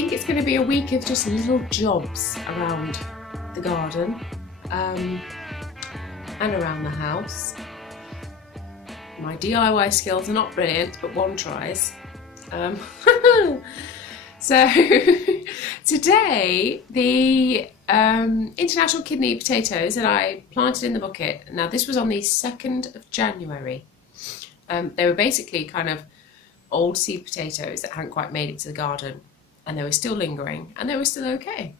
think it's going to be a week of just little jobs around the garden and around the house. My DIY skills are not brilliant, but one tries. So today the international kidney potatoes that I planted in the bucket, now this was on the 2nd of January. They were basically kind of old seed potatoes that hadn't quite made it to the garden, and they were still lingering and they were still okay.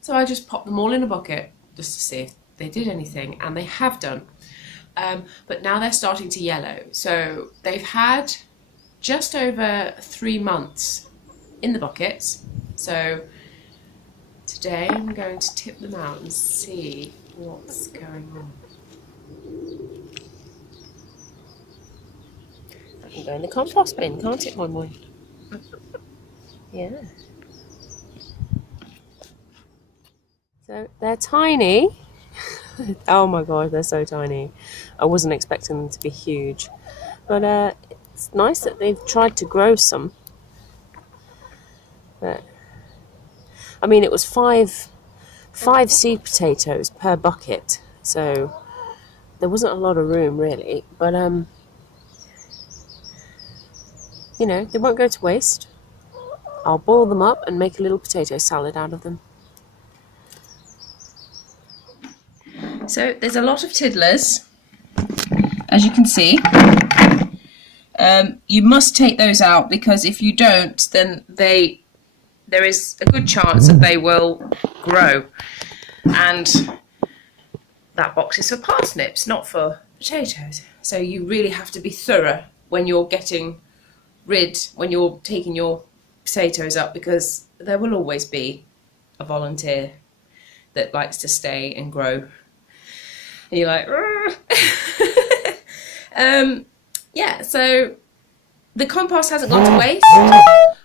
So I just popped them all in a bucket just to see if they did anything, and they have done. But now they're starting to yellow. So they've had just over 3 months in the buckets. So today I'm going to tip them out and see what's going on. That can go in the compost bin, can't it, Moi Moi? Yeah. So they're tiny. Oh my god, they're so tiny. I wasn't expecting them to be huge. But it's nice that they've tried to grow some. But I mean, it was five seed potatoes per bucket, so there wasn't a lot of room really. But you know, they won't go to waste. I'll boil them up and make a little potato salad out of them. So there's a lot of tiddlers, as you can see. You must take those out, because if you don't, then there is a good chance that they will grow. And that box is for parsnips, not for potatoes. So you really have to be thorough when you're taking your potatoes up, because there will always be a volunteer that likes to stay and grow. And you're like, yeah, so the compost hasn't gone to waste.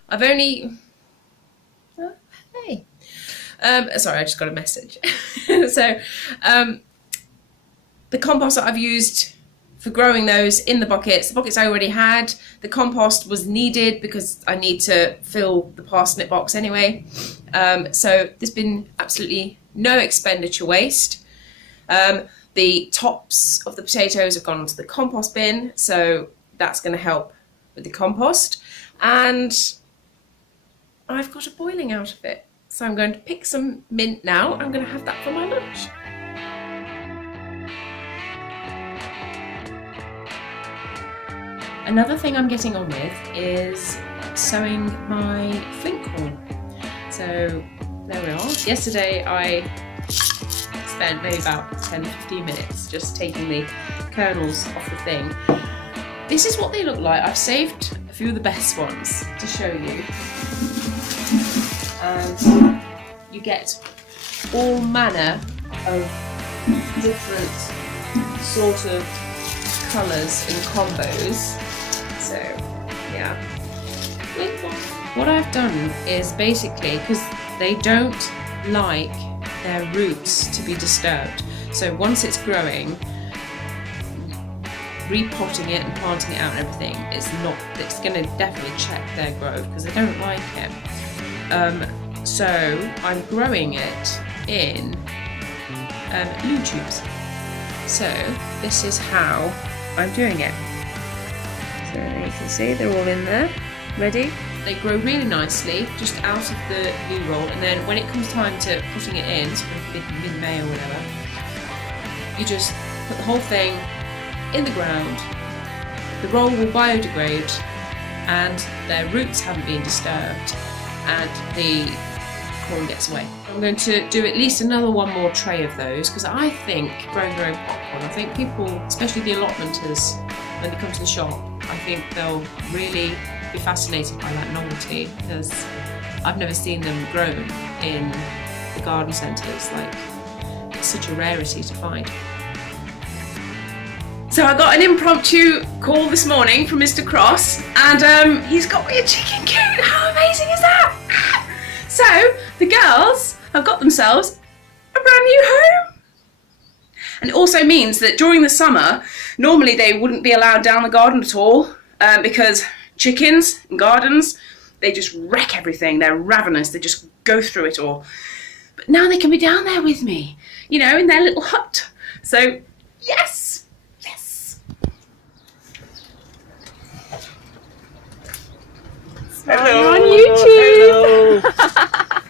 I've only, hey, sorry, I just got a message. So the compost that I've used for growing those in the buckets I already had. The compost was needed because I need to fill the parsnip box anyway. So there's been absolutely no expenditure waste. The tops of the potatoes have gone onto the compost bin, so that's going to help with the compost. And I've got a boiling out of it. So I'm going to pick some mint now. I'm going to have that for my lunch. Another thing I'm getting on with is sowing my flint corn. So there we are. Yesterday I spent maybe about 10-15 minutes just taking the kernels off the thing. This is what they look like. I've saved a few of the best ones to show you. And you get all manner of different sort of colours and combos. So yeah. What I've done is basically, because they don't like their roots to be disturbed, so once it's growing, repotting it and planting it out and everything is not, it's going to definitely check their growth because they don't like it. So I'm growing it in glue tubes. So this is how I'm doing it. So you can see they're all in there, ready. They grow really nicely just out of the glue roll, and then when it comes time to putting it in, sort of mid-May or whatever, you just put the whole thing in the ground. The roll will biodegrade and their roots haven't been disturbed, and the corn gets away. I'm going to do at least another one more tray of those, because I think growing your own popcorn, I think people, especially the allotmenters, when they come to the shop, I think they'll really be fascinated by that novelty, because I've never seen them grown in the garden centres. Like, it's such a rarity to find. So I got an impromptu call this morning from Mr. Cross, and he's got me a chicken coop. How amazing is that? So the girls have got themselves a brand new home. And it also means that during the summer, normally they wouldn't be allowed down the garden at all, because chickens and gardens they just wreck everything. They're ravenous. They just go through it all. But now they can be down there with me, you know, in their little hut. So, yes, yes. Hello. You're on YouTube. Hello.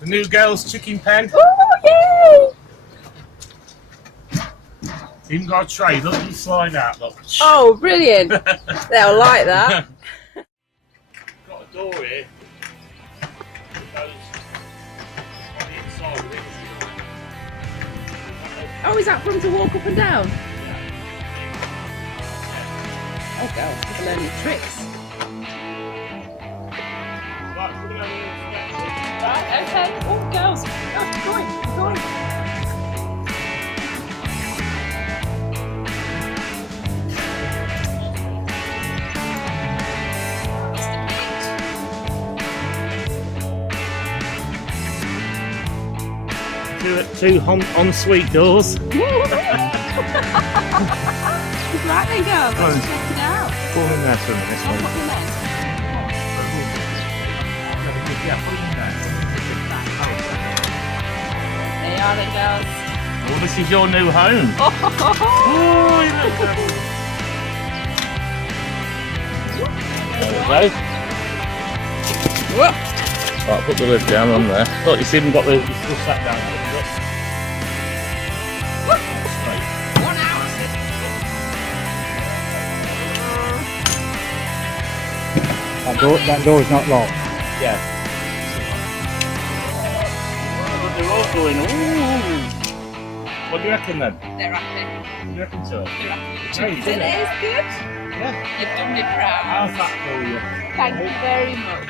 The new girl's chicken pen. Oh, yay! Even got a tray. Look, you slide out. Look. Oh, brilliant. They'll like that. Got a door here. It goes on the inside of it. Oh, is that for them to walk up and down? Oh, girls, people learning tricks. Right, put them over here. Right, okay. Oh, girls. Oh, keep going, keep going. Two ensuite doors. Right then, girls. Let's check it out. Put them in there for a minute. Oh, put them in. Yeah, put them in there. There you are then, girls. Well, this is your new home. Oh, you look good. There we go. Whoa. Right, put the lid down on there. Look, you see even got the still sat down there. That door's not locked. Yeah. They're all going, ooh. What do you reckon then? They're happy. What do you reckon to it? They're happy. Hey, It is good. Yeah. You've done me proud. How's that for you? Thank you very much.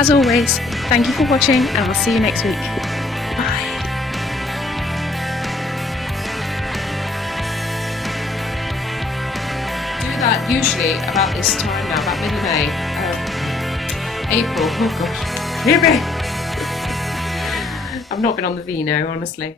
As always, thank you for watching and I'll see you next week. Bye. Do that usually about this time now, about mid-May, April. Oh gosh, Kibbie! I've not been on the vino, honestly.